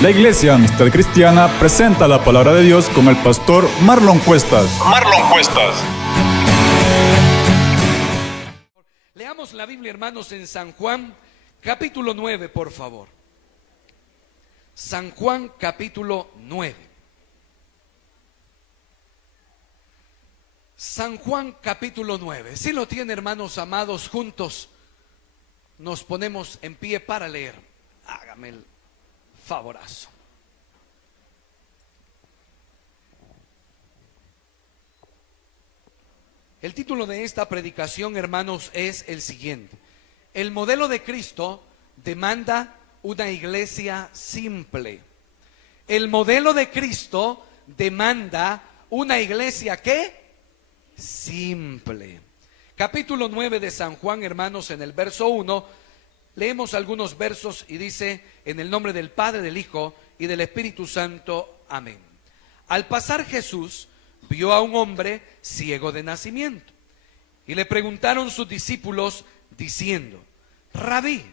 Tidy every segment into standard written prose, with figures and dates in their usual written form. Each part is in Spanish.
La Iglesia Amistad Cristiana presenta la palabra de Dios con el pastor Marlon Cuestas. Leamos la Biblia, hermanos, en San Juan, capítulo 9, por favor. San Juan, capítulo 9. San Juan, capítulo 9. Si lo tiene, hermanos amados, juntos nos ponemos en pie para leer. Hágame el favorazo. El título de esta predicación, hermanos, es el siguiente: el modelo de Cristo demanda una iglesia simple. El modelo de Cristo demanda una iglesia ¿qué? Simple. Capítulo 9 de San Juan, hermanos, en el verso 1, leemos algunos versos y dice: en el nombre del Padre, del Hijo y del Espíritu Santo. Amén. Al pasar Jesús vio a un hombre ciego de nacimiento y le preguntaron sus discípulos diciendo: Rabí,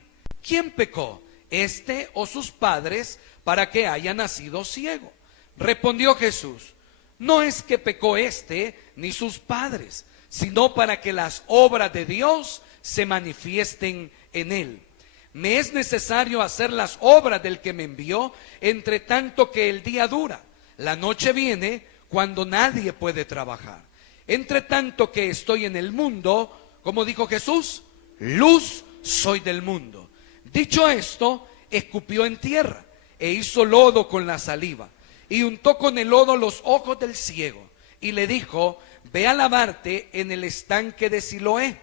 ¿quién pecó, este o sus padres, para que haya nacido ciego? Respondió Jesús: no es que pecó este ni sus padres, sino para que las obras de Dios se manifiesten en él. Me es necesario hacer las obras del que me envió, entre tanto que el día dura. La noche viene cuando nadie puede trabajar. Entre tanto que estoy en el mundo, como dijo Jesús, luz soy del mundo. Dicho esto, escupió en tierra e hizo lodo con la saliva y untó con el lodo los ojos del ciego y le dijo: ve a lavarte en el estanque de Siloé,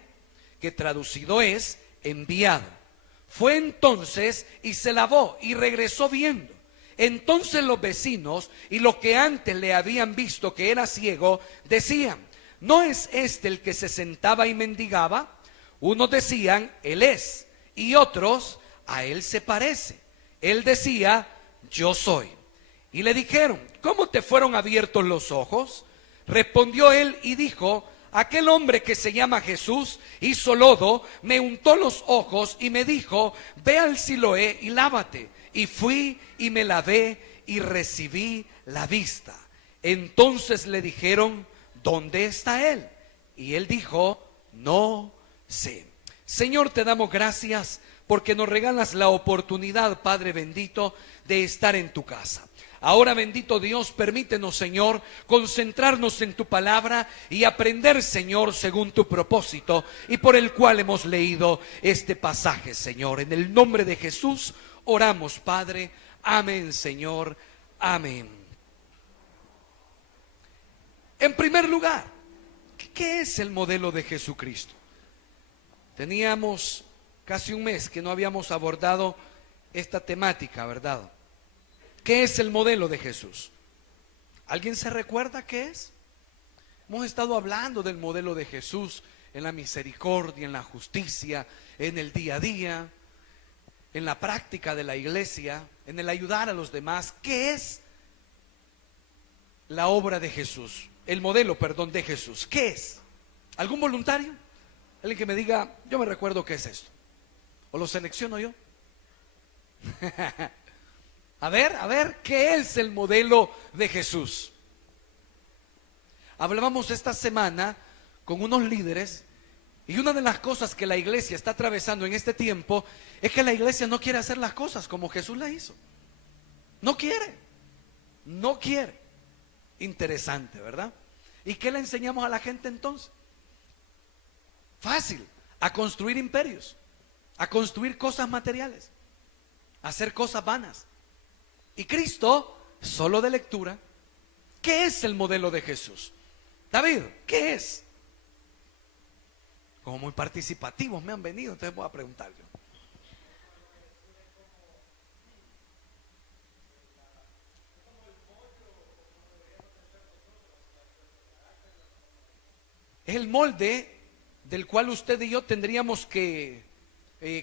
que traducido es enviado. Fue entonces y se lavó y regresó viendo. Entonces los vecinos y los que antes le habían visto que era ciego decían: ¿no es este el que se sentaba y mendigaba? Unos decían: él es, y otros: a él se parece. Él decía: yo soy. Y le dijeron: ¿cómo te fueron abiertos los ojos? Respondió él y dijo: aquel hombre que se llama Jesús hizo lodo, me untó los ojos y me dijo: ve al Siloé y lávate. Y fui y me lavé y recibí la vista. Entonces le dijeron: ¿dónde está él? Y él dijo: no sé. Señor, te damos gracias porque nos regalas la oportunidad, Padre bendito, de estar en tu casa. Ahora, bendito Dios, permítenos, Señor, concentrarnos en tu palabra y aprender, Señor, según tu propósito y por el cual hemos leído este pasaje, Señor. En el nombre de Jesús oramos, Padre. Amén, Señor. Amén. En primer lugar, ¿qué es el modelo de Jesucristo? Teníamos casi un mes que no habíamos abordado esta temática, ¿verdad? ¿Qué es el modelo de Jesús? ¿Alguien se recuerda qué es? Hemos estado hablando del modelo de Jesús en la misericordia, en la justicia, en el día a día, en la práctica de la iglesia, en el ayudar a los demás. ¿Qué es la obra de Jesús? El modelo, perdón, de Jesús. ¿Qué es? ¿Algún voluntario? Alguien que me diga: yo me recuerdo qué es esto. ¿O lo selecciono yo? A ver, ¿qué es el modelo de Jesús? Hablábamos esta semana con unos líderes y una de las cosas que la iglesia está atravesando en este tiempo es que la iglesia no quiere hacer las cosas como Jesús las hizo. No quiere. Interesante, ¿verdad? ¿Y qué le enseñamos a la gente entonces? Fácil: a construir imperios, a construir cosas materiales, a hacer cosas vanas. Y Cristo, solo de lectura. ¿Qué es el modelo de Jesús? David, ¿qué es? Como muy participativos me han venido, entonces voy a preguntar yo. Es el molde del cual usted y yo tendríamos que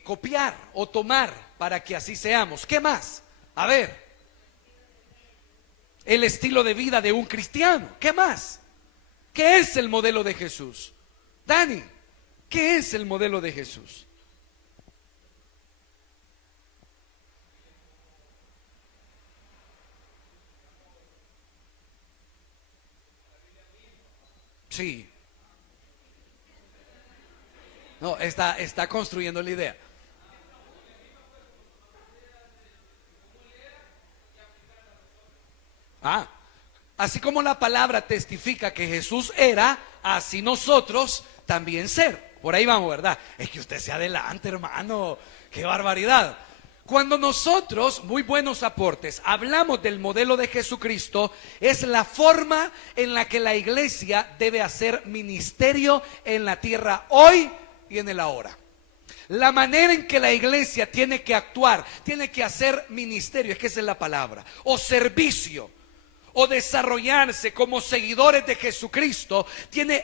copiar o tomar para que así seamos. ¿Qué más? A ver. El estilo de vida de un cristiano. ¿Qué más? ¿Qué es el modelo de Jesús? Dani, ¿qué es el modelo de Jesús? Sí. No, está construyendo la idea. Así como la palabra testifica que Jesús era, así nosotros también ser. Por ahí vamos, ¿verdad? Es que usted se adelante, hermano. ¡Qué barbaridad! Cuando nosotros, muy buenos aportes, hablamos del modelo de Jesucristo, es la forma en la que la iglesia debe hacer ministerio en la tierra hoy y en el ahora. La manera en que la iglesia tiene que actuar, tiene que hacer ministerio, es que esa es la palabra, o servicio, o desarrollarse como seguidores de Jesucristo,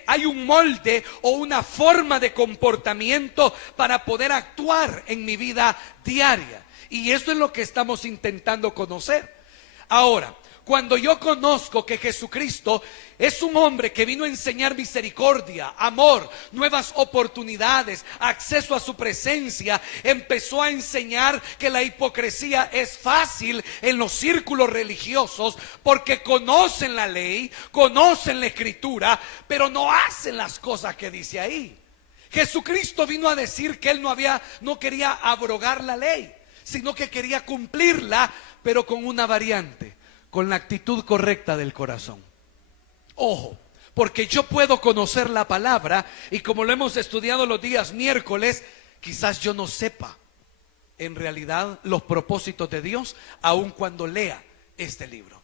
hay un molde o una forma de comportamiento para poder actuar en mi vida diaria. Y eso es lo que estamos intentando conocer. Ahora, cuando yo conozco que Jesucristo es un hombre que vino a enseñar misericordia, amor, nuevas oportunidades, acceso a su presencia, empezó a enseñar que la hipocresía es fácil en los círculos religiosos porque conocen la ley, conocen la escritura, pero no hacen las cosas que dice ahí. Jesucristo vino a decir que él no quería abrogar la ley, sino que quería cumplirla, pero con una variante, con la actitud correcta del corazón. Ojo, porque yo puedo conocer la palabra y como lo hemos estudiado los días miércoles, quizás yo no sepa en realidad los propósitos de Dios, aun cuando lea este libro.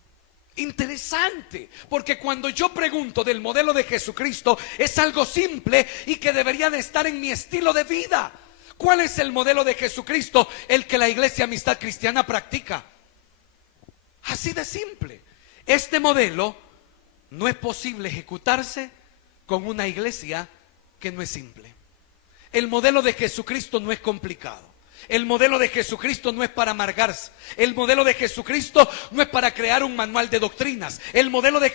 Interesante, porque cuando yo pregunto del modelo de Jesucristo, es algo simple y que debería de estar en mi estilo de vida. ¿Cuál es el modelo de Jesucristo? El que la Iglesia Amistad Cristiana practica. Así de simple. Este modelo no es posible ejecutarse con una iglesia que no es simple. El modelo de Jesucristo no es complicado. El modelo de Jesucristo no es para amargarse. El modelo de Jesucristo no es para crear un manual de doctrinas. El modelo de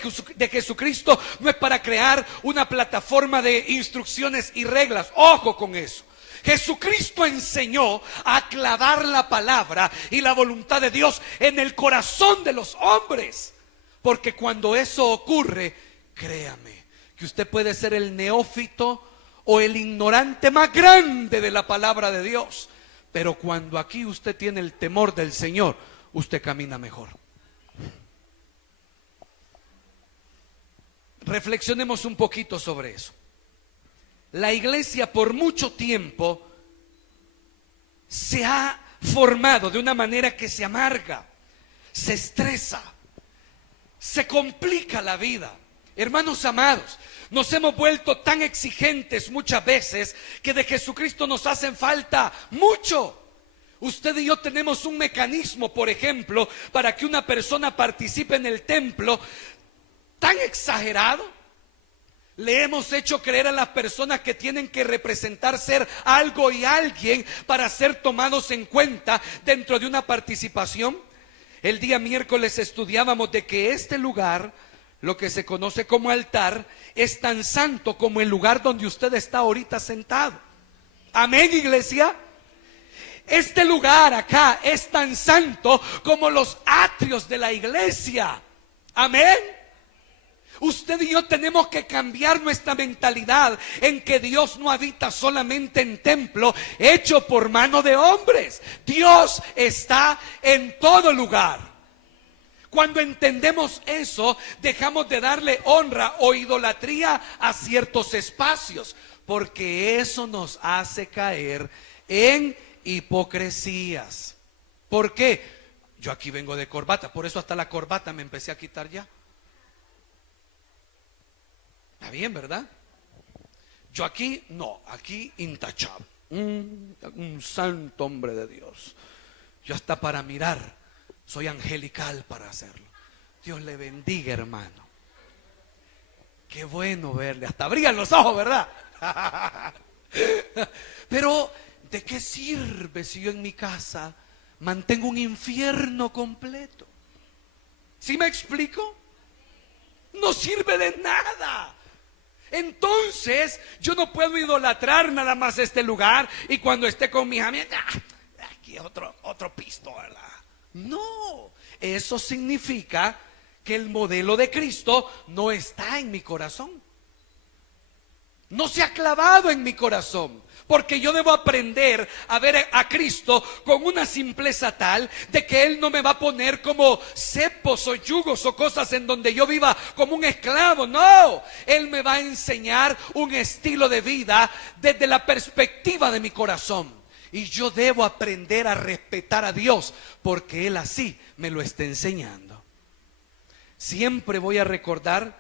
Jesucristo no es para crear una plataforma de instrucciones y reglas. Ojo con eso. Jesucristo enseñó a clavar la palabra y la voluntad de Dios en el corazón de los hombres. Porque cuando eso ocurre, créame, que usted puede ser el neófito o el ignorante más grande de la palabra de Dios. Pero cuando aquí usted tiene el temor del Señor, usted camina mejor. Reflexionemos un poquito sobre eso. La iglesia por mucho tiempo se ha formado de una manera que se amarga, se estresa, se complica la vida. Hermanos amados, nos hemos vuelto tan exigentes muchas veces que de Jesucristo nos hacen falta mucho. Usted y yo tenemos un mecanismo, por ejemplo, para que una persona participe en el templo tan exagerado. Le hemos hecho creer a las personas que tienen que representar ser algo y alguien para ser tomados en cuenta dentro de una participación. El día miércoles estudiábamos de que este lugar, lo que se conoce como altar, es tan santo como el lugar donde usted está ahorita sentado. Amén, iglesia. Este lugar acá es tan santo como los atrios de la iglesia. Amén. Usted y yo tenemos que cambiar nuestra mentalidad en que Dios no habita solamente en templo hecho por mano de hombres. Dios está en todo lugar. Cuando entendemos eso, dejamos de darle honra o idolatría a ciertos espacios, porque eso nos hace caer en hipocresías. ¿Por qué? Yo aquí vengo de corbata, por eso hasta la corbata me empecé a quitar ya. Está bien, ¿verdad? Yo aquí, no, aquí intachable. Un santo hombre de Dios. Yo hasta para mirar, soy angelical para hacerlo. Dios le bendiga, hermano. Qué bueno verle, hasta brillan los ojos, ¿verdad? Pero, ¿de qué sirve si yo en mi casa mantengo un infierno completo? ¿Sí me explico? No sirve de nada. Entonces yo no puedo idolatrar nada más este lugar y cuando esté con mis amigas, aquí otro pisto, ¿verdad? No, eso significa que el modelo de Cristo no está en mi corazón. no se ha clavado en mi corazón. Porque yo debo aprender a ver a Cristo con una simpleza tal de que Él no me va a poner como cepos o yugos o cosas en donde yo viva como un esclavo. No, Él me va a enseñar un estilo de vida desde la perspectiva de mi corazón. Y yo debo aprender a respetar a Dios porque Él así me lo está enseñando. Siempre voy a recordar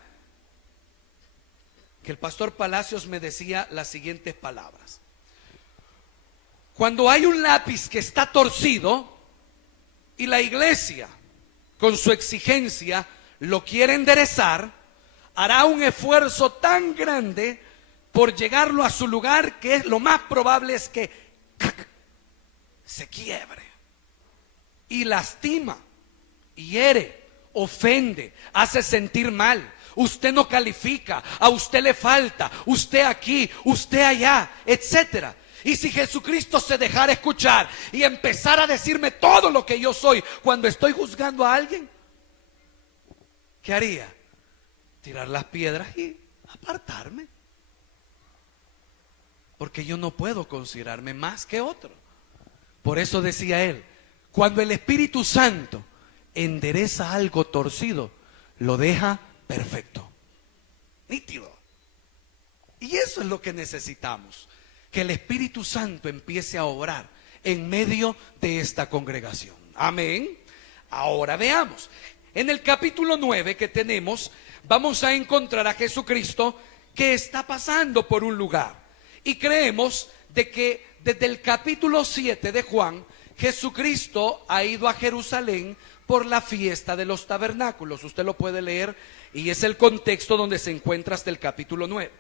que el pastor Palacios me decía las siguientes palabras: cuando hay un lápiz que está torcido y la iglesia con su exigencia lo quiere enderezar, hará un esfuerzo tan grande por llegarlo a su lugar que lo más probable es que se quiebre y lastima, hiere, ofende, hace sentir mal. Usted no califica, a usted le falta, usted aquí, usted allá, etcétera. Y si Jesucristo se dejara escuchar y empezara a decirme todo lo que yo soy cuando estoy juzgando a alguien, ¿qué haría? Tirar las piedras y apartarme. Porque yo no puedo considerarme más que otro. Por eso decía él, cuando el Espíritu Santo endereza algo torcido, lo deja perfecto, nítido. Y eso es lo que necesitamos. Que el Espíritu Santo empiece a obrar en medio de esta congregación. Amén. Ahora veamos. En el capítulo 9 que tenemos, vamos a encontrar a Jesucristo que está pasando por un lugar. Y creemos de que desde el capítulo 7 de Juan, Jesucristo ha ido a Jerusalén por la fiesta de los tabernáculos. Usted lo puede leer y es el contexto donde se encuentra hasta el capítulo 9.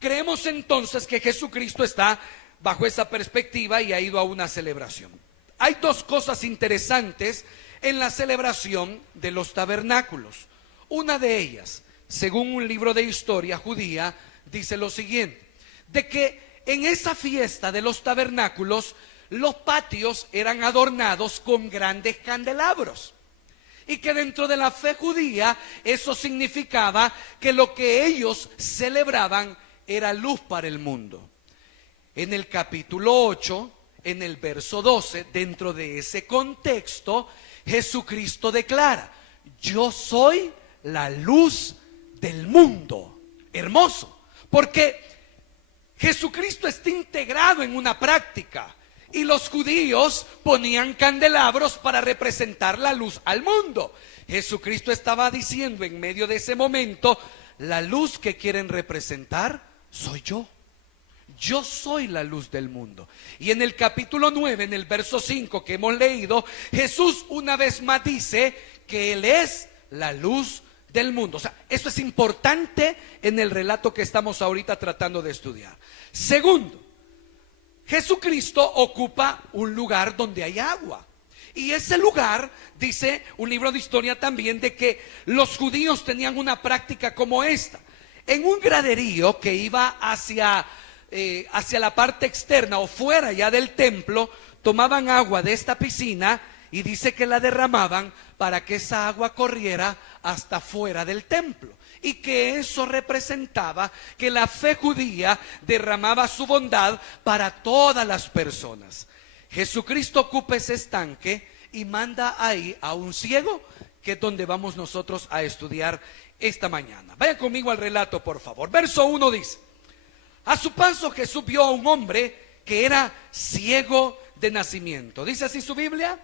Creemos entonces que Jesucristo está bajo esa perspectiva y ha ido a una celebración. Hay dos cosas interesantes en la celebración de los tabernáculos. Una de ellas, según un libro de historia judía, dice lo siguiente: de que en esa fiesta de los tabernáculos, los patios eran adornados con grandes candelabros. Y que dentro de la fe judía, eso significaba que lo que ellos celebraban era luz para el mundo. En el capítulo 8, en el verso 12, dentro de ese contexto, Jesucristo declara: yo soy la luz del mundo. Hermoso, porque Jesucristo está integrado en una práctica. Y los judíos ponían candelabros para representar la luz al mundo. Jesucristo estaba diciendo en medio de ese momento: la luz que quieren representar soy yo. Yo soy la luz del mundo. Y en el capítulo 9, en el verso 5 que hemos leído, Jesús una vez más dice que Él es la luz del mundo. O sea, eso es importante en el relato que estamos ahorita tratando de estudiar. Segundo, Jesucristo ocupa un lugar donde hay agua. Y ese lugar, dice un libro de historia también, de que los judíos tenían una práctica como esta. En un graderío que iba hacia la parte externa o fuera ya del templo, tomaban agua de esta piscina y dice que la derramaban para que esa agua corriera hasta fuera del templo. Y que eso representaba que la fe judía derramaba su bondad para todas las personas. Jesucristo ocupa ese estanque y manda ahí a un ciego, que es donde vamos nosotros a estudiar esta mañana. Vaya conmigo al relato, por favor. Verso 1 dice: a su paso Jesús vio a un hombre que era ciego de nacimiento. ¿Dice así su Biblia?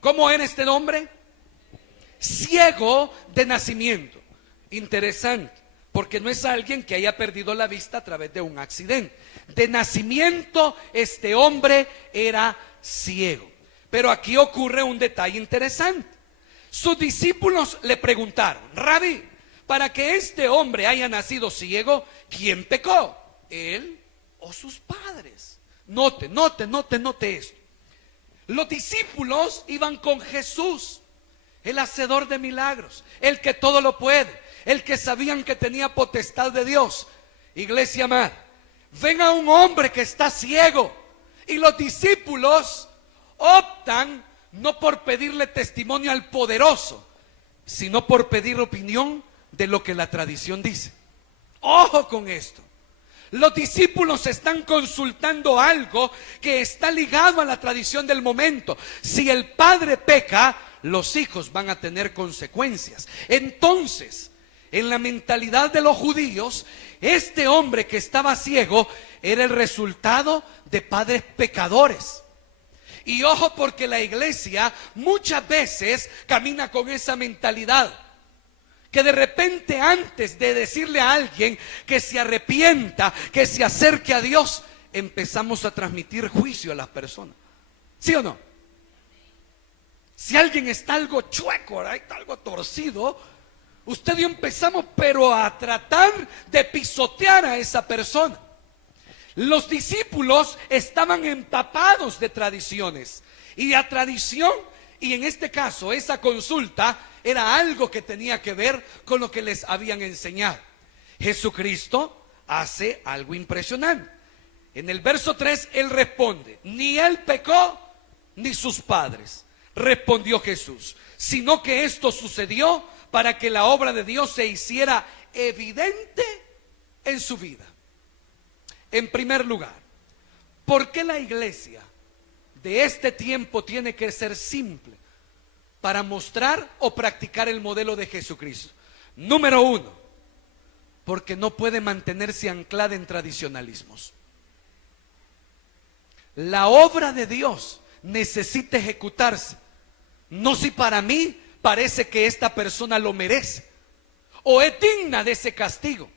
¿Cómo era este hombre? Ciego de nacimiento. Interesante, porque no es alguien que haya perdido la vista a través de un accidente. De nacimiento este hombre era ciego. Pero aquí ocurre un detalle interesante. Sus discípulos le preguntaron: Rabí, para que este hombre haya nacido ciego, ¿quién pecó? ¿Él o sus padres? Note esto. Los discípulos iban con Jesús, el hacedor de milagros, el que todo lo puede, el que sabían que tenía potestad de Dios. Iglesia amada, ven a un hombre que está ciego y los discípulos optan no por pedirle testimonio al poderoso, sino por pedir opinión de lo que la tradición dice. Ojo con esto. Los discípulos están consultando algo que está ligado a la tradición del momento. Si el padre peca, los hijos van a tener consecuencias. Entonces, en la mentalidad de los judíos, este hombre que estaba ciego era el resultado de padres pecadores. Y ojo, porque la iglesia muchas veces camina con esa mentalidad, que de repente antes de decirle a alguien que se arrepienta, que se acerque a Dios, empezamos a transmitir juicio a las personas. ¿Sí o no? Si alguien está algo chueco, ¿verdad? Está algo torcido, usted y yo empezamos pero a tratar de pisotear a esa persona. Los discípulos estaban empapados de tradiciones, y la tradición, y en este caso esa consulta, era algo que tenía que ver con lo que les habían enseñado. Jesucristo hace algo impresionante. En el verso 3 él responde: ni él pecó ni sus padres, respondió Jesús, sino que esto sucedió para que la obra de Dios se hiciera evidente en su vida. En primer lugar, ¿por qué la iglesia de este tiempo tiene que ser simple para mostrar o practicar el modelo de Jesucristo? Número uno, porque no puede mantenerse anclada en tradicionalismos. La obra de Dios necesita ejecutarse, no si para mí parece que esta persona lo merece o es digna de ese castigo.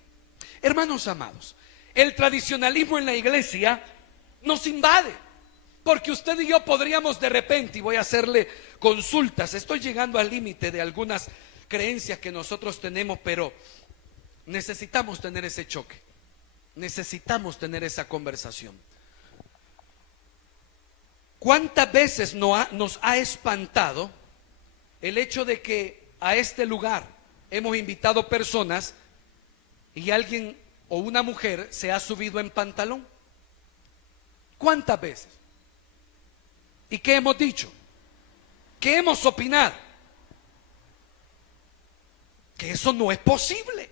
Hermanos amados, el tradicionalismo en la iglesia nos invade, porque usted y yo podríamos de repente, y voy a hacerle consultas, estoy llegando al límite de algunas creencias que nosotros tenemos, pero necesitamos tener ese choque, necesitamos tener esa conversación. ¿Cuántas veces nos ha espantado el hecho de que a este lugar hemos invitado personas y alguien o una mujer se ha subido en pantalón? ¿Cuántas veces? ¿Y qué hemos dicho? ¿Qué hemos opinado? Que eso no es posible.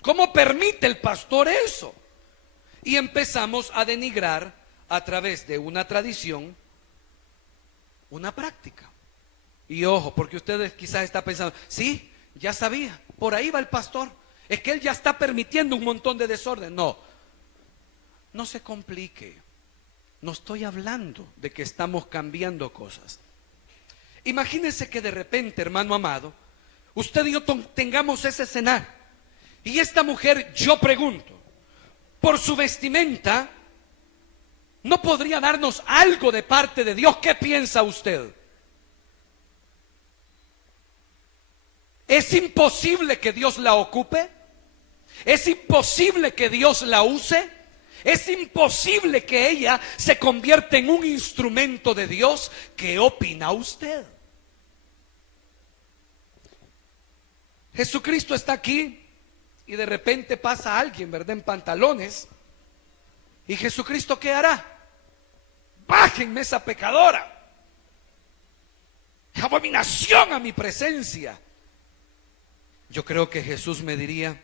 ¿Cómo permite el pastor eso? Y empezamos a denigrar a través de una tradición, una práctica. Y ojo, porque ustedes quizás están pensando: sí, ya sabía, por ahí va el pastor, es que él ya está permitiendo un montón de desorden. No, no se complique. No estoy hablando de que estamos cambiando cosas. Imagínense que de repente, hermano amado, usted y yo tengamos ese escenario, y esta mujer, yo pregunto, por su vestimenta, ¿no podría darnos algo de parte de Dios? ¿Qué piensa usted? ¿Es imposible que Dios la ocupe? ¿Es imposible que Dios la use? ¿Es imposible que ella se convierta en un instrumento de Dios? ¿Qué opina usted? Jesucristo está aquí y de repente pasa alguien, ¿verdad?, en pantalones. ¿Y Jesucristo qué hará? Bájenme esa pecadora, abominación a mi presencia. Yo creo que Jesús me diría: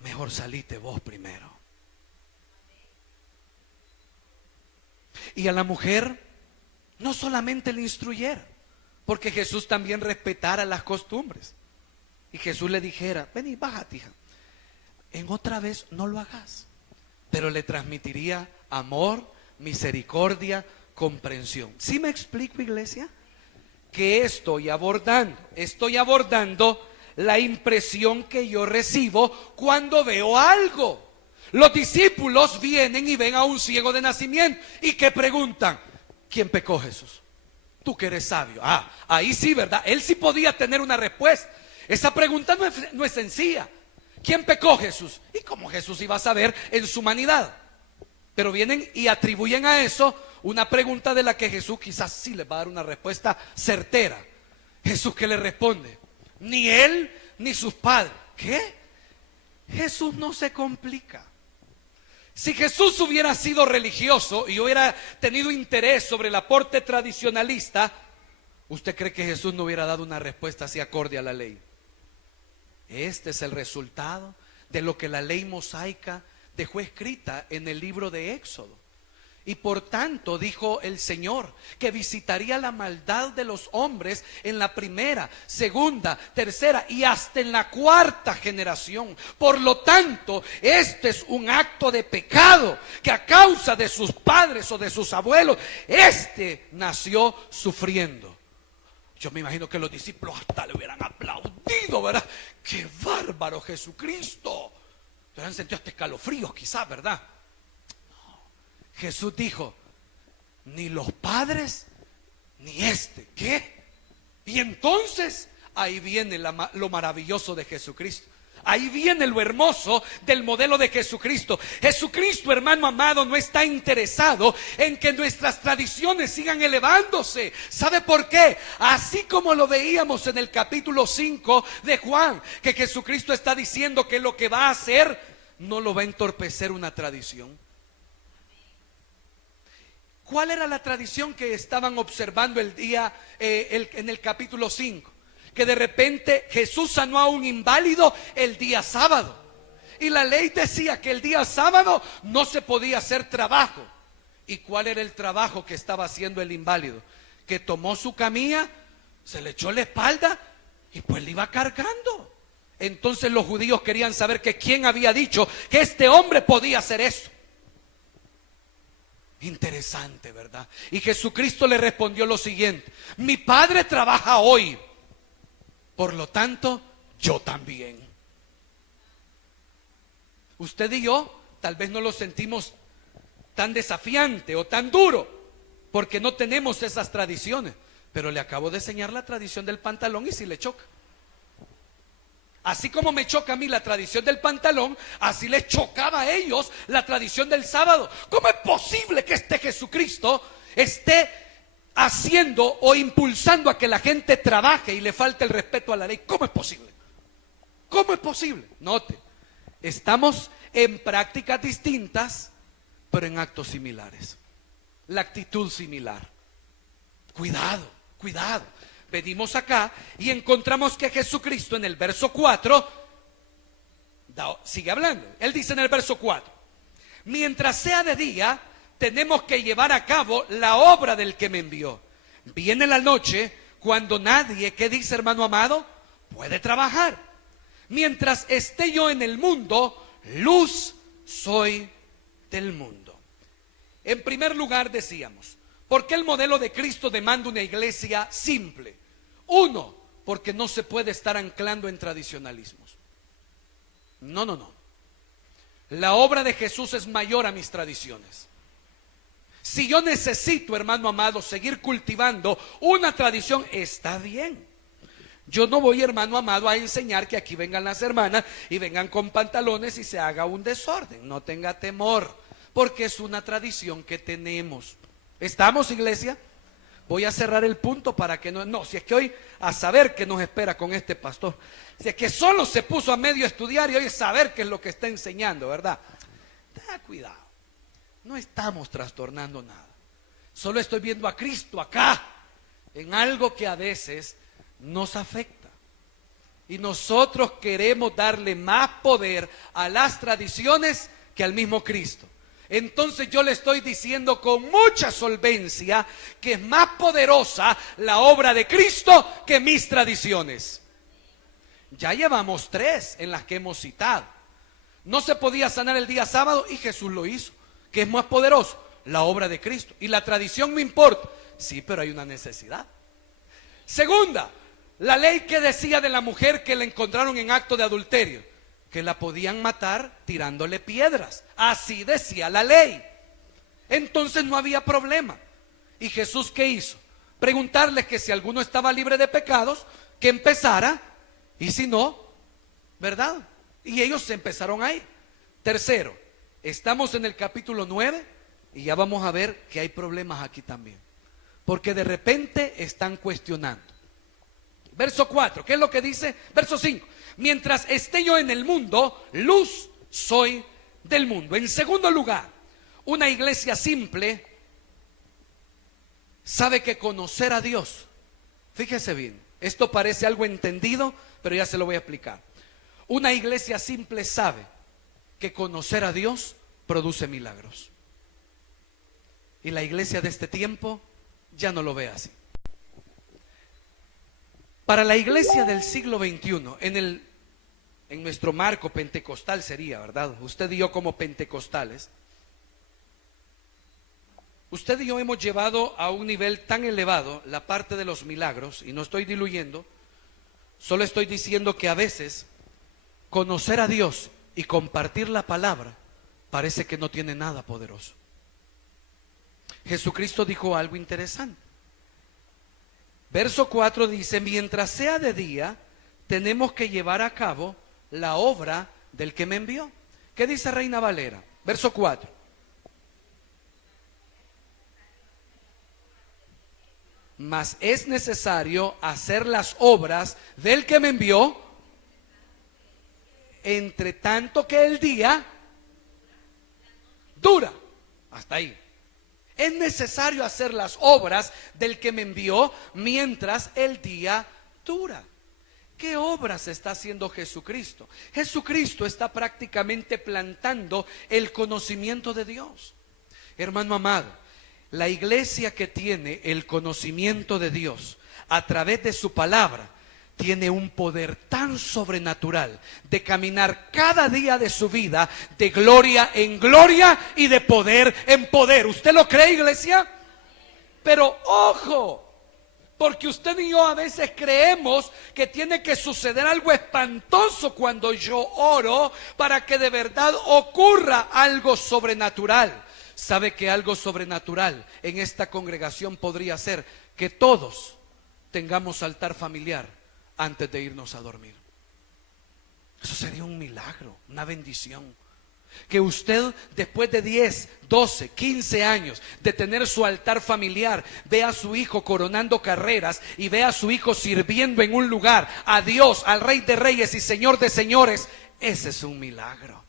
mejor salite vos primero. Y a la mujer no solamente le instruyera, porque Jesús también respetara las costumbres, y Jesús le dijera: vení, bájate, hija, en otra vez no lo hagas, pero le transmitiría amor, misericordia, comprensión. ¿Sí me explico, iglesia? Que estoy abordando la impresión que yo recibo cuando veo algo. Los discípulos vienen y ven a un ciego de nacimiento y que preguntan: ¿quién pecó, Jesús? Tú que eres sabio. Ahí sí, ¿verdad? Él sí podía tener una respuesta. Esa pregunta no es sencilla. ¿Quién pecó, Jesús? ¿Y cómo Jesús iba a saber en su humanidad? Pero vienen y atribuyen a eso una pregunta de la que Jesús quizás sí les va a dar una respuesta certera. Jesús, ¿qué le responde? Ni él ni sus padres. ¿Qué? Jesús no se complica. Si Jesús hubiera sido religioso y hubiera tenido interés sobre el aporte tradicionalista, ¿usted cree que Jesús no hubiera dado una respuesta así acorde a la ley? Este es el resultado de lo que la ley mosaica dejó escrita en el libro de Éxodo. Y por tanto dijo el Señor que visitaría la maldad de los hombres en la primera, segunda, tercera y hasta en la cuarta generación. Por lo tanto, este es un acto de pecado que a causa de sus padres o de sus abuelos, este nació sufriendo. Yo me imagino que los discípulos hasta le hubieran aplaudido, ¿verdad? ¡Qué bárbaro Jesucristo! Se hubieran sentido hasta escalofríos quizás, ¿verdad? Jesús dijo, ni los padres, ni este. ¿Qué? Y entonces, ahí viene lo maravilloso de Jesucristo. Ahí viene lo hermoso del modelo de Jesucristo. Jesucristo, hermano amado, no está interesado en que nuestras tradiciones sigan elevándose. ¿Sabe por qué? Así como lo veíamos en el capítulo 5 de Juan, que Jesucristo está diciendo que lo que va a hacer no lo va a entorpecer una tradición. ¿Cuál era la tradición que estaban observando el día en el capítulo 5? Que de repente Jesús sanó a un inválido el día sábado. Y la ley decía que el día sábado no se podía hacer trabajo. ¿Y cuál era el trabajo que estaba haciendo el inválido? Que tomó su camilla, se le echó la espalda y pues le iba cargando. Entonces los judíos querían saber que quién había dicho que este hombre podía hacer eso. Interesante, ¿verdad? Y Jesucristo le respondió lo siguiente: mi Padre trabaja hoy, por lo tanto, yo también. Usted y yo tal vez no lo sentimos tan desafiante o tan duro, porque no tenemos esas tradiciones. Pero le acabo de enseñar la tradición del pantalón y si le choca. Así como me choca a mí la tradición del pantalón, así les chocaba a ellos la tradición del sábado. ¿Cómo es posible que este Jesucristo esté haciendo o impulsando a que la gente trabaje y le falte el respeto a la ley? ¿Cómo es posible? ¿Cómo es posible? Note, estamos en prácticas distintas, pero en actos similares. La actitud similar. Cuidado, cuidado. Venimos acá y encontramos que Jesucristo en el verso 4 sigue hablando. Él dice en el verso 4: mientras sea de día, tenemos que llevar a cabo la obra del que me envió. Viene la noche cuando nadie, ¿qué dice, hermano amado? Puede trabajar. Mientras esté yo en el mundo, luz soy del mundo. En primer lugar decíamos, ¿por qué el modelo de Cristo demanda una iglesia simple? Uno, porque no se puede estar anclando en tradicionalismos. No. La obra de Jesús es mayor a mis tradiciones. Si yo necesito, hermano amado, seguir cultivando una tradición, está bien. Yo no voy, hermano amado, a enseñar que aquí vengan las hermanas y vengan con pantalones y se haga un desorden. No tenga temor, porque es una tradición que tenemos. ¿Estamos, iglesia? Voy a cerrar el punto para que si es que hoy a saber qué nos espera con este pastor. Si es que solo se puso a medio estudiar y hoy saber qué es lo que está enseñando, ¿verdad? Tenga cuidado, no estamos trastornando nada. Solo estoy viendo a Cristo acá, en algo que a veces nos afecta. Y nosotros queremos darle más poder a las tradiciones que al mismo Cristo. Entonces yo le estoy diciendo con mucha solvencia que es más poderosa la obra de Cristo que mis tradiciones. Ya llevamos 3 en las que hemos citado. No se podía sanar el día sábado y Jesús lo hizo. ¿Qué es más poderoso? La obra de Cristo. Y la tradición me importa. Sí, pero hay una necesidad. Segunda, la ley que decía de la mujer que la encontraron en acto de adulterio, que la podían matar tirándole piedras. Así decía la ley. Entonces no había problema. ¿Y Jesús qué hizo? Preguntarles que si alguno estaba libre de pecados, que empezara, y si no, ¿verdad? Y ellos se empezaron a ir. Tercero, estamos en el capítulo 9 y ya vamos a ver que hay problemas aquí también, porque de repente están cuestionando. Verso 4, ¿qué es lo que dice? Verso 5: mientras esté yo en el mundo, luz soy del mundo. En segundo lugar, una iglesia simple sabe que conocer a Dios, fíjese bien, esto parece algo entendido, pero ya se lo voy a explicar. Una iglesia simple sabe que conocer a Dios produce milagros. Y la iglesia de este tiempo ya no lo ve así. Para la iglesia del siglo XXI, en nuestro marco pentecostal sería, ¿verdad? Usted y yo como pentecostales, usted y yo hemos llevado a un nivel tan elevado la parte de los milagros, y no estoy diluyendo, solo estoy diciendo que a veces conocer a Dios y compartir la palabra parece que no tiene nada poderoso. Jesucristo dijo algo interesante. Verso 4 dice: mientras sea de día, tenemos que llevar a cabo la obra del que me envió. ¿Qué dice Reina Valera? Verso 4. Mas es necesario hacer las obras del que me envió, entre tanto que el día dura. Hasta ahí. Es necesario hacer las obras del que me envió mientras el día dura. ¿Qué obras está haciendo Jesucristo? Jesucristo está prácticamente plantando el conocimiento de Dios. Hermano amado, la iglesia que tiene el conocimiento de Dios a través de su palabra tiene un poder tan sobrenatural de caminar cada día de su vida de gloria en gloria y de poder en poder. ¿Usted lo cree, iglesia? Pero ojo, porque usted y yo a veces creemos que tiene que suceder algo espantoso cuando yo oro para que de verdad ocurra algo sobrenatural. ¿Sabe que algo sobrenatural en esta congregación podría ser que todos tengamos altar familiar antes de irnos a dormir? Eso sería un milagro, una bendición. Que usted después de 10, 12, 15 años de tener su altar familiar, vea a su hijo coronando carreras y vea a su hijo sirviendo en un lugar a Dios, al Rey de Reyes y Señor de Señores. Ese es un milagro.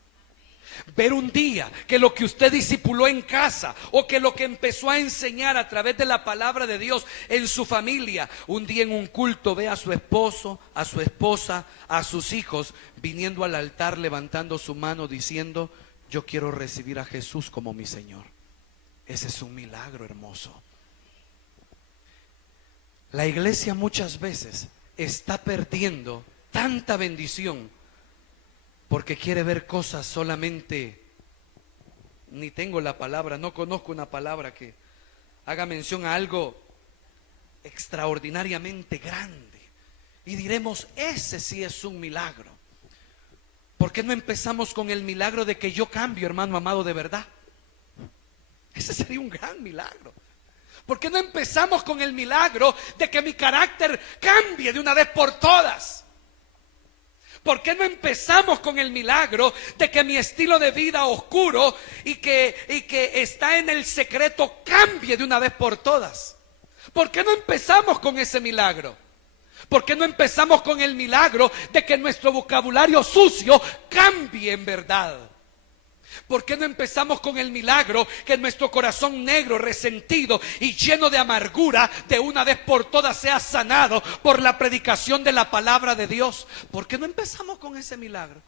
Ver un día que lo que usted discipuló en casa o que lo que empezó a enseñar a través de la palabra de Dios en su familia, un día en un culto ve a su esposo, a su esposa, a sus hijos viniendo al altar, levantando su mano diciendo: yo quiero recibir a Jesús como mi Señor. Ese es un milagro hermoso. La iglesia muchas veces está perdiendo tanta bendición porque quiere ver cosas solamente, ni tengo la palabra, no conozco una palabra que haga mención a algo extraordinariamente grande. Y diremos, ese sí es un milagro. ¿Por qué no empezamos con el milagro de que yo cambio, hermano amado, de verdad? Ese sería un gran milagro. ¿Por qué no empezamos con el milagro de que mi carácter cambie de una vez por todas? ¿Por qué no empezamos con el milagro de que mi estilo de vida oscuro y que está en el secreto cambie de una vez por todas? ¿Por qué no empezamos con ese milagro? ¿Por qué no empezamos con el milagro de que nuestro vocabulario sucio cambie en verdad? ¿Por qué no empezamos con el milagro que nuestro corazón negro, resentido y lleno de amargura de una vez por todas sea sanado por la predicación de la palabra de Dios? ¿Por qué no empezamos con ese milagro?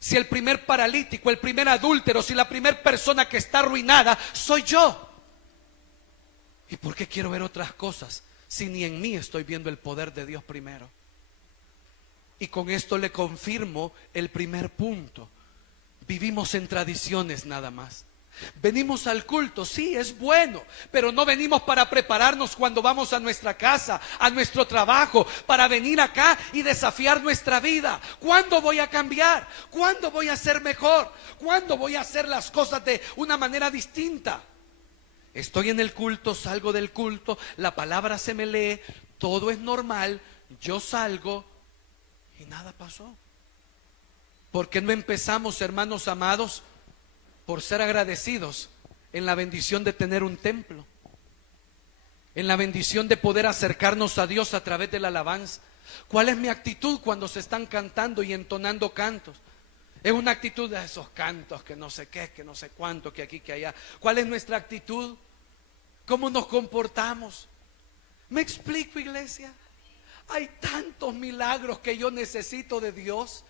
Si el primer paralítico, el primer adúltero, si la primera persona que está arruinada soy yo. ¿Y por qué quiero ver otras cosas si ni en mí estoy viendo el poder de Dios primero? Y con esto le confirmo el primer punto. Vivimos en tradiciones nada más. Venimos al culto, sí, es bueno, pero no venimos para prepararnos cuando vamos a nuestra casa, a nuestro trabajo, para venir acá y desafiar nuestra vida. ¿Cuándo voy a cambiar? ¿Cuándo voy a ser mejor? ¿Cuándo voy a hacer las cosas de una manera distinta? Estoy en el culto, salgo del culto, la palabra se me lee, todo es normal, yo salgo y nada pasó. ¿Por qué no empezamos, hermanos amados, por ser agradecidos en la bendición de tener un templo? En la bendición de poder acercarnos a Dios a través de la alabanza. ¿Cuál es mi actitud cuando se están cantando y entonando cantos? Es una actitud de esos cantos que no sé qué, que no sé cuánto, que aquí, que allá. ¿Cuál es nuestra actitud? ¿Cómo nos comportamos? ¿Me explico, iglesia? Hay tantos milagros que yo necesito de Dios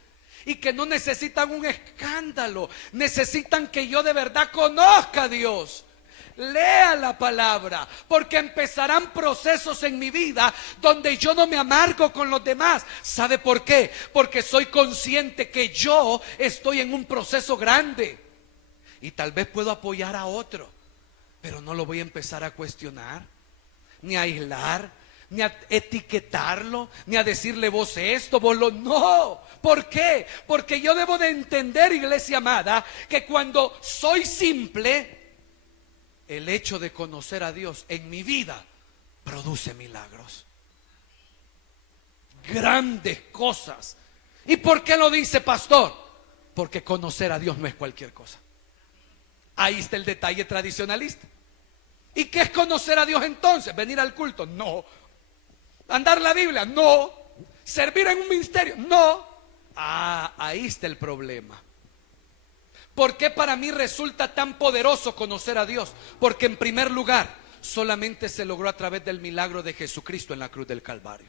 y que no necesitan un escándalo, necesitan que yo de verdad conozca a Dios. Lea la palabra, porque empezarán procesos en mi vida donde yo no me amargo con los demás. ¿Sabe por qué? Porque soy consciente que yo estoy en un proceso grande y tal vez puedo apoyar a otro, pero no lo voy a empezar a cuestionar, ni a aislar, ni a etiquetarlo, ni a decirle vos esto, vos lo... No. ¿Por qué? Porque yo debo de entender, iglesia amada, que cuando soy simple, el hecho de conocer a Dios en mi vida produce milagros, grandes cosas. ¿Y por qué lo dice, pastor? Porque conocer a Dios no es cualquier cosa. Ahí está el detalle tradicionalista. ¿Y qué es conocer a Dios entonces? ¿Venir al culto? No. ¿Andar la Biblia? No. ¿Servir en un ministerio? No. Ahí está el problema. ¿Por qué para mí resulta tan poderoso conocer a Dios? Porque en primer lugar, solamente se logró a través del milagro de Jesucristo en la cruz del Calvario.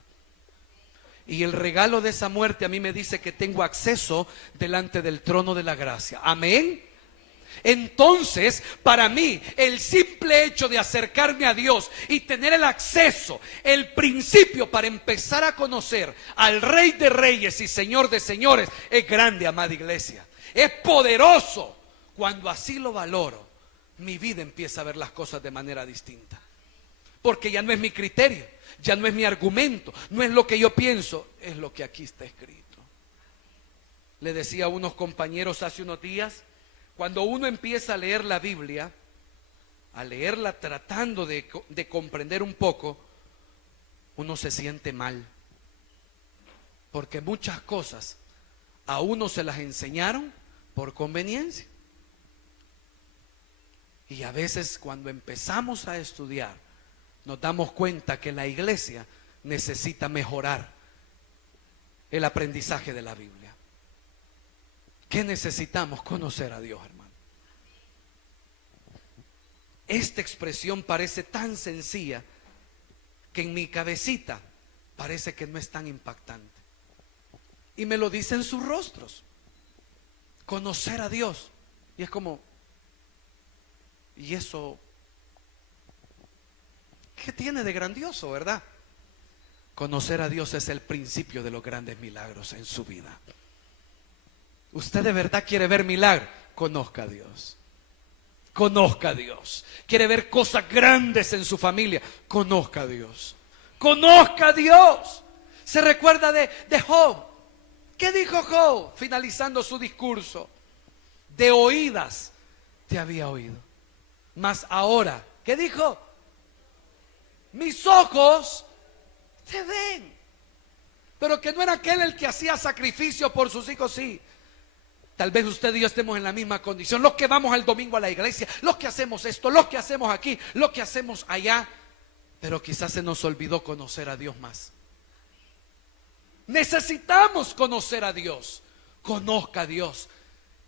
Y el regalo de esa muerte a mí me dice que tengo acceso delante del trono de la gracia. Amén. Entonces, para mí, el simple hecho de acercarme a Dios y tener el acceso, el principio para empezar a conocer al Rey de Reyes y Señor de Señores, es grande, amada iglesia. Es poderoso. Cuando así lo valoro, mi vida empieza a ver las cosas de manera distinta. Porque ya no es mi criterio, ya no es mi argumento, no es lo que yo pienso, es lo que aquí está escrito. Le decía a unos compañeros hace unos días, cuando uno empieza a leer la Biblia, a leerla tratando de comprender un poco, uno se siente mal. Porque muchas cosas a uno se las enseñaron por conveniencia. Y a veces cuando empezamos a estudiar, nos damos cuenta que la iglesia necesita mejorar el aprendizaje de la Biblia. ¿Qué necesitamos? Conocer a Dios, hermano. Esta expresión parece tan sencilla que en mi cabecita parece que no es tan impactante. Y me lo dicen sus rostros. Conocer a Dios. Y es como, ¿y eso qué tiene de grandioso, verdad? Conocer a Dios es el principio de los grandes milagros en su vida. ¿Usted de verdad quiere ver milagros? Conozca a Dios. Conozca a Dios. ¿Quiere ver cosas grandes en su familia? Conozca a Dios. Conozca a Dios. ¿Se recuerda de Job? ¿Qué dijo Job finalizando su discurso? De oídas te había oído, mas ahora, ¿qué dijo? Mis ojos te ven. Pero que no era aquel el que hacía sacrificio por sus hijos, sí. Tal vez usted y yo estemos en la misma condición. Los que vamos al domingo a la iglesia, los que hacemos esto, los que hacemos aquí, los que hacemos allá. Pero quizás se nos olvidó conocer a Dios más. Necesitamos conocer a Dios. Conozca a Dios.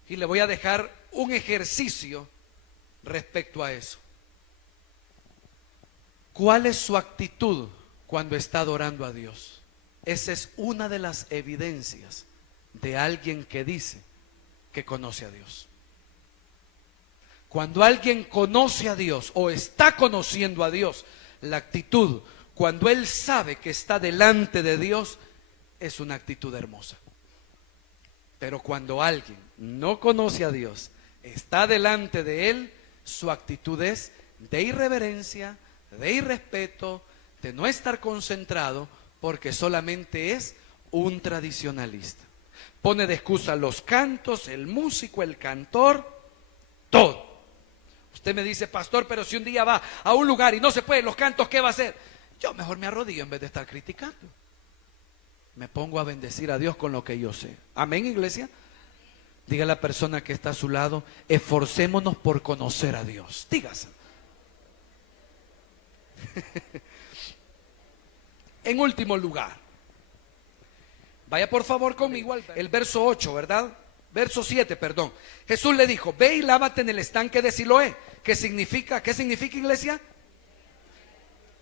Y le voy a dejar un ejercicio respecto a eso. ¿Cuál es su actitud cuando está adorando a Dios? Esa es una de las evidencias de alguien que dice que conoce a Dios. Cuando alguien conoce a Dios o está conociendo a Dios, la actitud, cuando él sabe que está delante de Dios, es una actitud hermosa. Pero cuando alguien no conoce a Dios, está delante de él, su actitud es de irreverencia, de irrespeto, de no estar concentrado, porque solamente es un tradicionalista. Pone de excusa los cantos, el músico, el cantor, todo. Usted me dice, pastor, pero si un día va a un lugar y no se puede los cantos, ¿qué va a hacer? Yo mejor me arrodillo en vez de estar criticando. Me pongo a bendecir a Dios con lo que yo sé. Amén, iglesia. Diga a la persona que está a su lado, esforcémonos por conocer a Dios. Dígase. En último lugar, vaya por favor conmigo el verso 8, ¿verdad? Verso 7, perdón. Jesús le dijo, ve y lávate en el estanque de Siloé. ¿Qué significa, iglesia?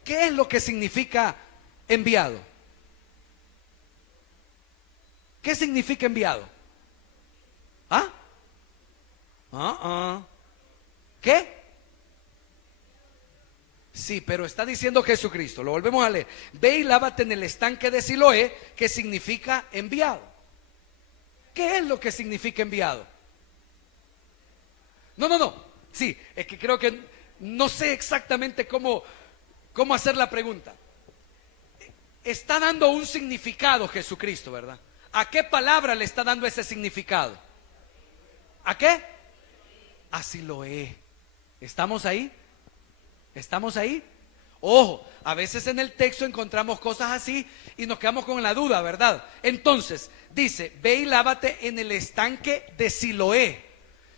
¿Qué es lo que significa enviado? ¿Qué significa enviado? ¿Ah? ¿Qué? Sí, pero está diciendo Jesucristo. Lo volvemos a leer. Ve y lávate en el estanque de Siloé, que significa enviado. ¿Qué es lo que significa enviado? No. Sí, es que creo que no sé exactamente cómo hacer la pregunta. Está dando un significado Jesucristo, ¿verdad? ¿A qué palabra le está dando ese significado? ¿A qué? A Siloé. ¿Estamos ahí? ¿Estamos ahí? Ojo, a veces en el texto encontramos cosas así y nos quedamos con la duda, ¿verdad? Entonces, dice, ve y lávate en el estanque de Siloé.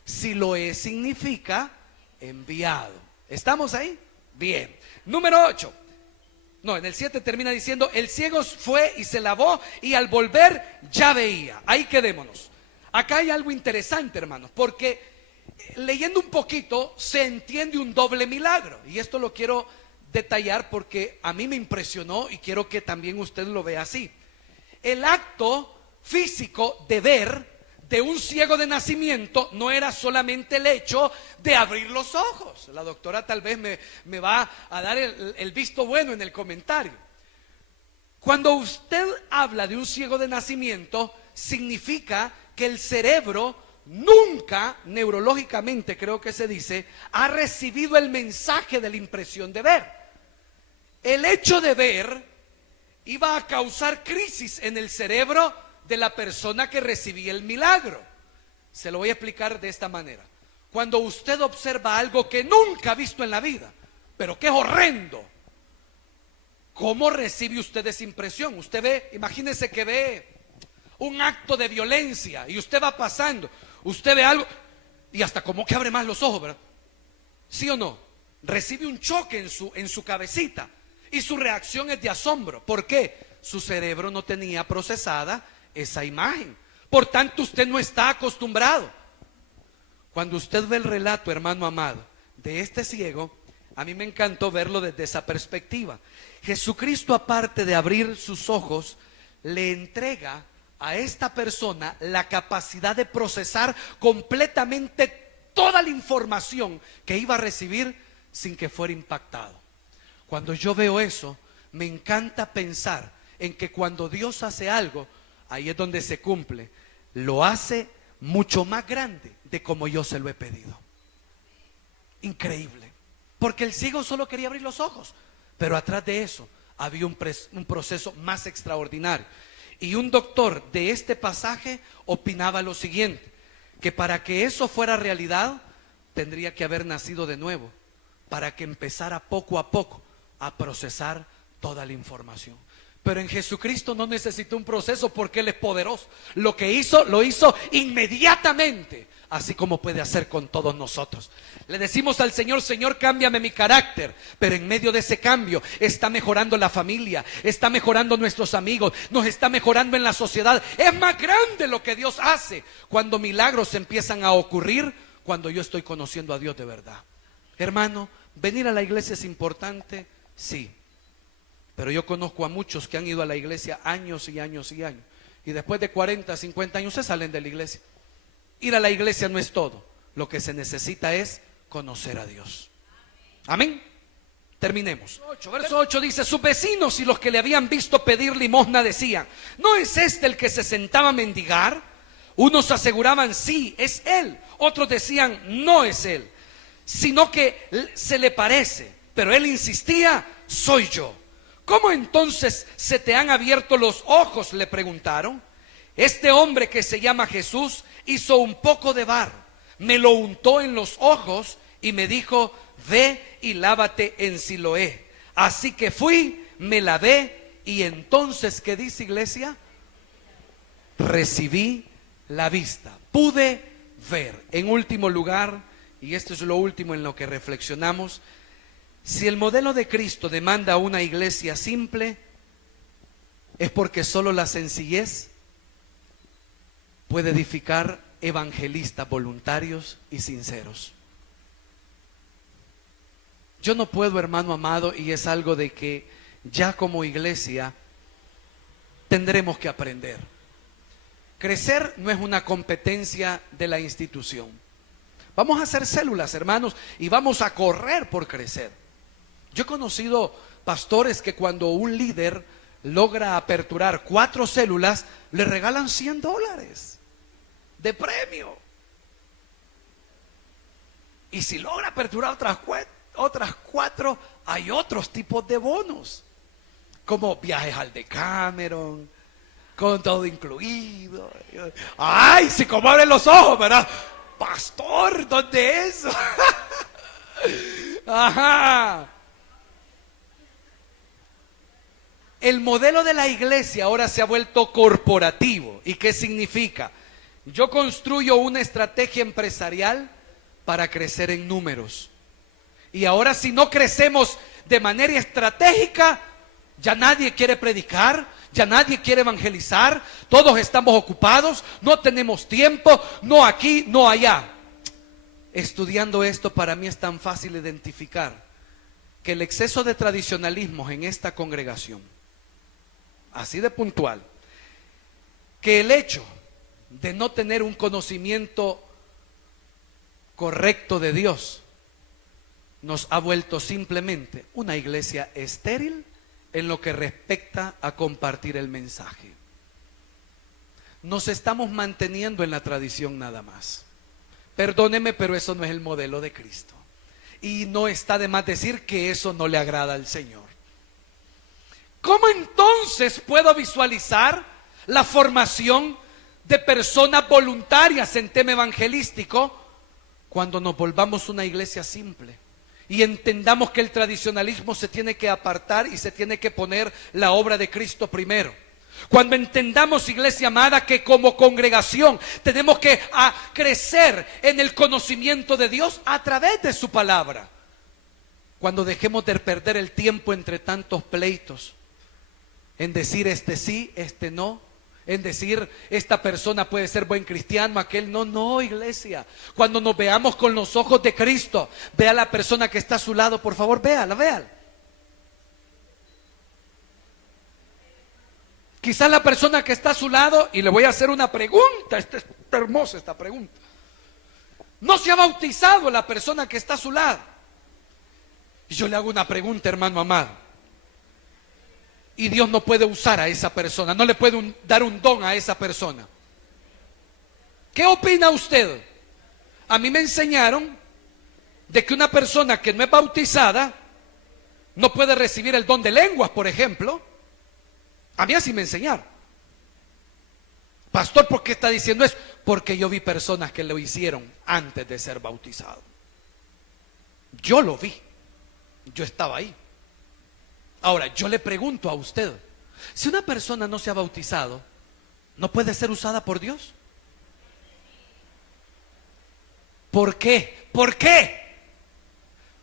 Siloé significa enviado. ¿Estamos ahí? Bien. Número 8. No, en el 7 termina diciendo, el ciego fue y se lavó y al volver ya veía. Ahí quedémonos. Acá hay algo interesante, hermanos, porque leyendo un poquito se entiende un doble milagro. Y esto lo quiero detallar porque a mí me impresionó y quiero que también usted lo vea así. El acto físico de ver de un ciego de nacimiento no era solamente el hecho de abrir los ojos. La doctora tal vez me va a dar el visto bueno en el comentario. Cuando usted habla de un ciego de nacimiento, significa que el cerebro nunca, neurológicamente creo que se dice, ha recibido el mensaje de la impresión de ver. El hecho de ver iba a causar crisis en el cerebro de la persona que recibía el milagro. Se lo voy a explicar de esta manera. Cuando usted observa algo que nunca ha visto en la vida, pero que es horrendo, ¿cómo recibe usted esa impresión? Usted ve, imagínese que ve un acto de violencia y usted va pasando, usted ve algo y hasta como que abre más los ojos, ¿verdad? ¿Sí o no? Recibe un choque en su cabecita y su reacción es de asombro. ¿Por qué? Su cerebro no tenía procesada esa imagen. Por tanto, usted no está acostumbrado. Cuando usted ve el relato, hermano amado, de este ciego, a mí me encantó verlo desde esa perspectiva. Jesucristo, aparte de abrir sus ojos, le entrega a esta persona la capacidad de procesar completamente toda la información que iba a recibir sin que fuera impactado. Cuando yo veo eso, me encanta pensar en que cuando Dios hace algo, ahí es donde se cumple. Lo hace mucho más grande de como yo se lo he pedido. Increíble. Porque el ciego solo quería abrir los ojos, pero atrás de eso había un proceso más extraordinario. Y un doctor de este pasaje opinaba lo siguiente, que para que eso fuera realidad, tendría que haber nacido de nuevo, para que empezara poco a poco a procesar toda la información. Pero en Jesucristo no necesitó un proceso porque Él es poderoso. Lo que hizo, lo hizo inmediatamente, así como puede hacer con todos nosotros. Le decimos al Señor, Señor, cámbiame mi carácter, pero en medio de ese cambio está mejorando la familia, está mejorando nuestros amigos, nos está mejorando en la sociedad. Es más grande lo que Dios hace cuando milagros empiezan a ocurrir, cuando yo estoy conociendo a Dios de verdad. Hermano, ¿venir a la iglesia es importante? Sí. Pero yo conozco a muchos que han ido a la iglesia años y años y años, y después de 40, 50 años se salen de la iglesia. Ir a la iglesia no es todo. Lo que se necesita es conocer a Dios. Amén. Terminemos. Verso 8 dice, sus vecinos y los que le habían visto pedir limosna decían, ¿no es este el que se sentaba a mendigar? Unos aseguraban, sí, es él. Otros decían, no es él, sino que se le parece. Pero él insistía, soy yo. ¿Cómo entonces se te han abierto los ojos?, le preguntaron. Este hombre que se llama Jesús hizo un poco de barro, me lo untó en los ojos y me dijo, ve y lávate en Siloé. Así que fui, me lavé y entonces, ¿qué dice, iglesia? Recibí la vista, pude ver. En último lugar, y esto es lo último en lo que reflexionamos, si el modelo de Cristo demanda una iglesia simple, es porque solo la sencillez puede edificar evangelistas voluntarios y sinceros. Yo no puedo, hermano amado, y es algo de que ya como iglesia tendremos que aprender. Crecer no es una competencia de la institución. Vamos a hacer células, hermanos, y vamos a correr por crecer. Yo he conocido pastores que cuando un líder logra aperturar 4 células, le regalan $100 de premio. Y si logra aperturar otras 4, hay otros tipos de bonos, como viajes al Decameron, con todo incluido. Ay, si como abren los ojos, ¿verdad? Pastor, ¿dónde es? Ajá. El modelo de la iglesia ahora se ha vuelto corporativo. ¿Y qué significa? Yo construyo una estrategia empresarial para crecer en números. Y ahora si no crecemos de manera estratégica, ya nadie quiere predicar, ya nadie quiere evangelizar, todos estamos ocupados, no tenemos tiempo, no aquí, no allá. Estudiando esto, para mí es tan fácil identificar que el exceso de tradicionalismos en esta congregación, así de puntual, que el hecho de no tener un conocimiento correcto de Dios nos ha vuelto simplemente una iglesia estéril en lo que respecta a compartir el mensaje. Nos estamos manteniendo en la tradición nada más. Perdóneme, pero eso no es el modelo de Cristo. Y no está de más decir que eso no le agrada al Señor. ¿Cómo entonces puedo visualizar la formación de personas voluntarias en tema evangelístico cuando nos volvamos una iglesia simple y entendamos que el tradicionalismo se tiene que apartar y se tiene que poner la obra de Cristo primero? Cuando entendamos, iglesia amada, que como congregación tenemos que crecer en el conocimiento de Dios a través de su palabra. Cuando dejemos de perder el tiempo entre tantos pleitos, en decir este sí, este no, en decir esta persona puede ser buen cristiano, aquel no. No, iglesia, cuando nos veamos con los ojos de Cristo, vea a la persona que está a su lado, por favor, véala. Quizás la persona que está a su lado, y le voy a hacer una pregunta, está hermosa esta pregunta. No se ha bautizado la persona que está a su lado. Y yo le hago una pregunta, hermano amado. Y Dios no puede usar a esa persona, no le puede dar un don a esa persona. ¿Qué opina usted? A mí me enseñaron de que una persona que no es bautizada no puede recibir el don de lenguas, por ejemplo. A mí así me enseñaron. Pastor, ¿por qué está diciendo eso? Porque yo vi personas que lo hicieron antes de ser bautizado. Yo lo vi. Yo estaba ahí. Ahora, yo le pregunto a usted, si una persona no se ha bautizado, ¿no puede ser usada por Dios? ¿Por qué? ¿Por qué?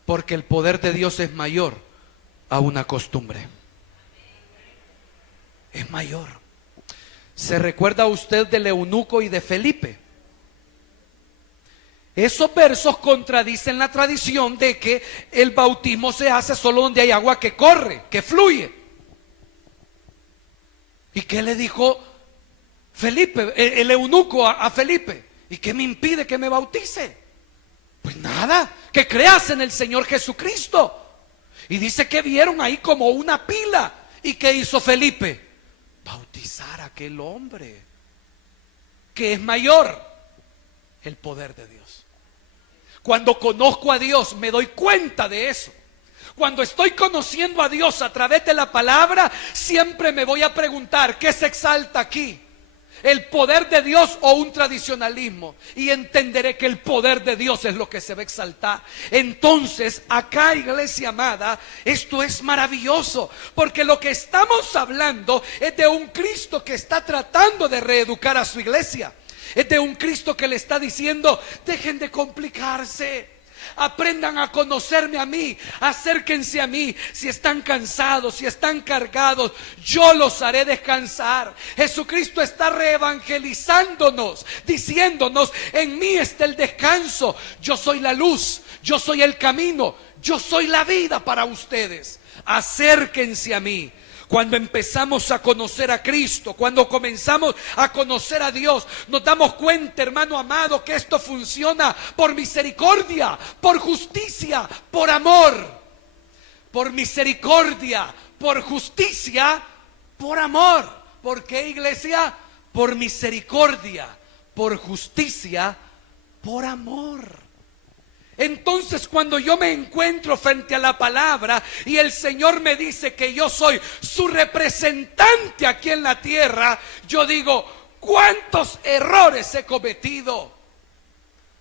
Porque el poder de Dios es mayor a una costumbre. Es mayor. ¿Se recuerda usted del eunuco y de Felipe? Esos versos contradicen la tradición de que el bautismo se hace solo donde hay agua que corre, que fluye. ¿Y qué le dijo Felipe, el eunuco a Felipe? ¿Y qué me impide que me bautice? Pues nada, que creas en el Señor Jesucristo. Y dice que vieron ahí como una pila. ¿Y qué hizo Felipe? Bautizar a aquel hombre que es mayor, el poder de Dios. Cuando conozco a Dios me doy cuenta de eso. Cuando estoy conociendo a Dios a través de la palabra, siempre me voy a preguntar, ¿qué se exalta aquí? ¿El poder de Dios o un tradicionalismo? Y entenderé que el poder de Dios es lo que se va a exaltar. Entonces, acá, iglesia amada, esto es maravilloso, porque lo que estamos hablando es de un Cristo que está tratando de reeducar a su iglesia. Es de un Cristo que le está diciendo, dejen de complicarse, aprendan a conocerme a mí, acérquense a mí. Si están cansados, si están cargados, yo los haré descansar. Jesucristo está reevangelizándonos, diciéndonos, en mí está el descanso. Yo soy la luz, yo soy el camino, yo soy la vida para ustedes. Acérquense a mí. Cuando empezamos a conocer a Cristo, cuando comenzamos a conocer a Dios, nos damos cuenta, hermano amado, que esto funciona por misericordia, por justicia, por amor. Por misericordia, por justicia, por amor. ¿Por qué, iglesia? Por misericordia, por justicia, por amor. Entonces, cuando yo me encuentro frente a la palabra y el Señor me dice que yo soy su representante aquí en la tierra, yo digo, ¿cuántos errores he cometido?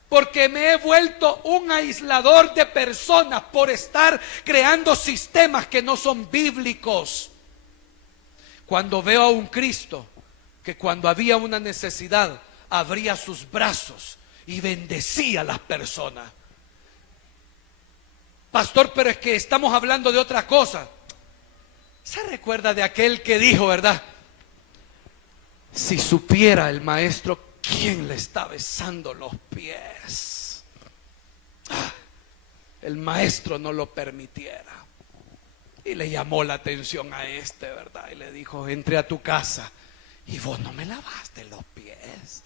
Porque me he vuelto un aislador de personas por estar creando sistemas que no son bíblicos. Cuando veo a un Cristo que cuando había una necesidad abría sus brazos y bendecía a las personas. Pastor, pero es que estamos hablando de otra cosa. ¿Se recuerda de aquel que dijo, verdad? Si supiera el maestro quién le está besando los pies, el maestro no lo permitiera. Y le llamó la atención a ¿verdad? Y le dijo, entré a tu casa y vos no me lavaste los pies.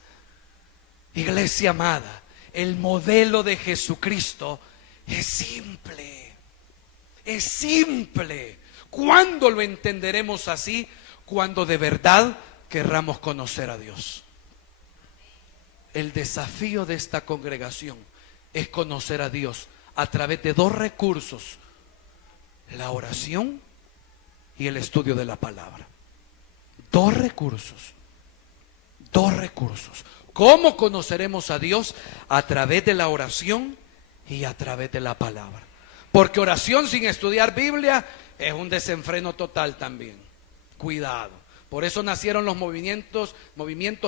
Iglesia amada, el modelo de Jesucristo es simple. Es simple. ¿Cuándo lo entenderemos así? Cuando de verdad querramos conocer a Dios. El desafío de esta congregación es conocer a Dios a través de dos recursos: la oración y el estudio de la palabra. Dos recursos. Dos recursos. ¿Cómo conoceremos a Dios? A través de la oración y a través de la palabra. Porque oración sin estudiar Biblia es un desenfreno total también. Cuidado. Por eso nacieron los movimientos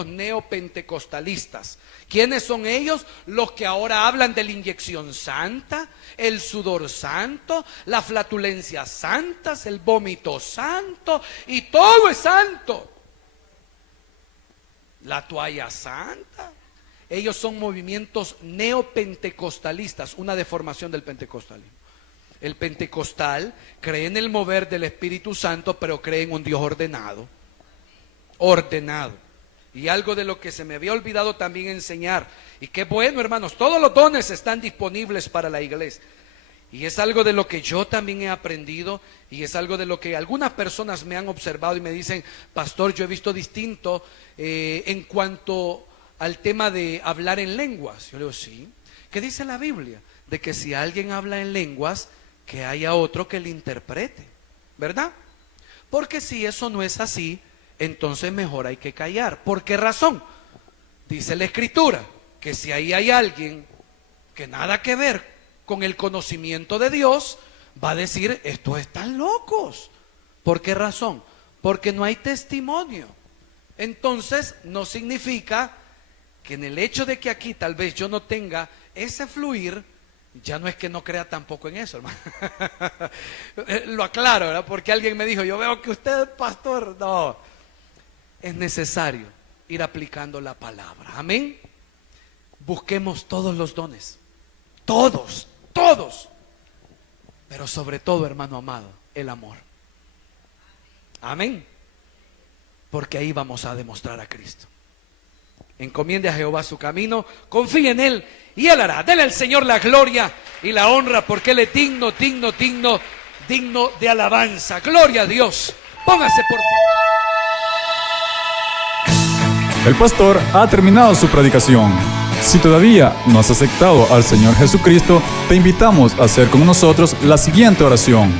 neopentecostalistas. ¿Quiénes son ellos? Los que ahora hablan de la inyección santa, el sudor santo, la flatulencia santa, el vómito santo, y todo es santo. La toalla santa. Ellos son movimientos neopentecostalistas, una deformación del pentecostalismo. El pentecostal cree en el mover del Espíritu Santo, pero cree en un Dios ordenado. Y algo de lo que se me había olvidado también enseñar, y qué bueno, hermanos, todos los dones están disponibles para la iglesia, y es algo de lo que yo también he aprendido, y es algo de lo que algunas personas me han observado y me dicen, pastor, yo he visto distinto en cuanto al tema de hablar en lenguas. Yo le digo, sí. ¿Qué dice la Biblia? De que si alguien habla en lenguas, que haya otro que le interprete, ¿verdad? Porque si eso no es así, entonces mejor hay que callar. ¿Por qué razón? Dice la Escritura que si ahí hay alguien que nada que ver con el conocimiento de Dios, va a decir, estos están locos. ¿Por qué razón? Porque no hay testimonio. Entonces no significa que en el hecho de que aquí tal vez yo no tenga ese fluir, ya no es que no crea tampoco en eso, hermano. Lo aclaro, ¿verdad? Porque alguien me dijo, yo veo que usted es pastor. No, es necesario ir aplicando la palabra. Amén. Busquemos todos los dones. Todos. Pero sobre todo, hermano amado, el amor. Amén. Porque ahí vamos a demostrar a Cristo. Encomiende a Jehová su camino, confíe en Él y Él hará. Dele al Señor la gloria y la honra, porque Él es digno de alabanza. Gloria a Dios. Póngase por favor. El pastor ha terminado su predicación. Si todavía no has aceptado al Señor Jesucristo, te invitamos a hacer con nosotros la siguiente oración.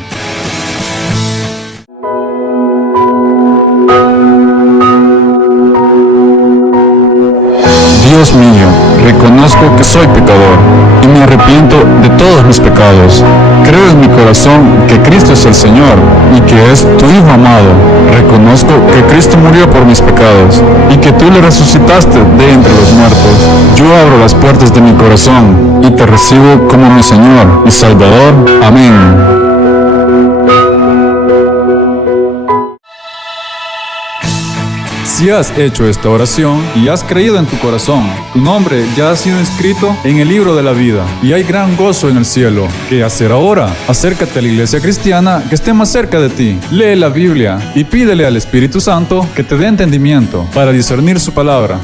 Dios mío, reconozco que soy pecador y me arrepiento de todos mis pecados. Creo en mi corazón que Cristo es el Señor y que es tu Hijo amado. Reconozco que Cristo murió por mis pecados y que tú le resucitaste de entre los muertos. Yo abro las puertas de mi corazón y te recibo como mi Señor y Salvador. Amén. Si Si has hecho esta oración y has creído en tu corazón, tu nombre ya ha sido inscrito en el libro de la vida y hay gran gozo en el cielo. ¿Qué hacer ahora? Acércate a la iglesia cristiana que esté más cerca de ti. Lee la Biblia y pídele al Espíritu Santo que te dé entendimiento para discernir su palabra.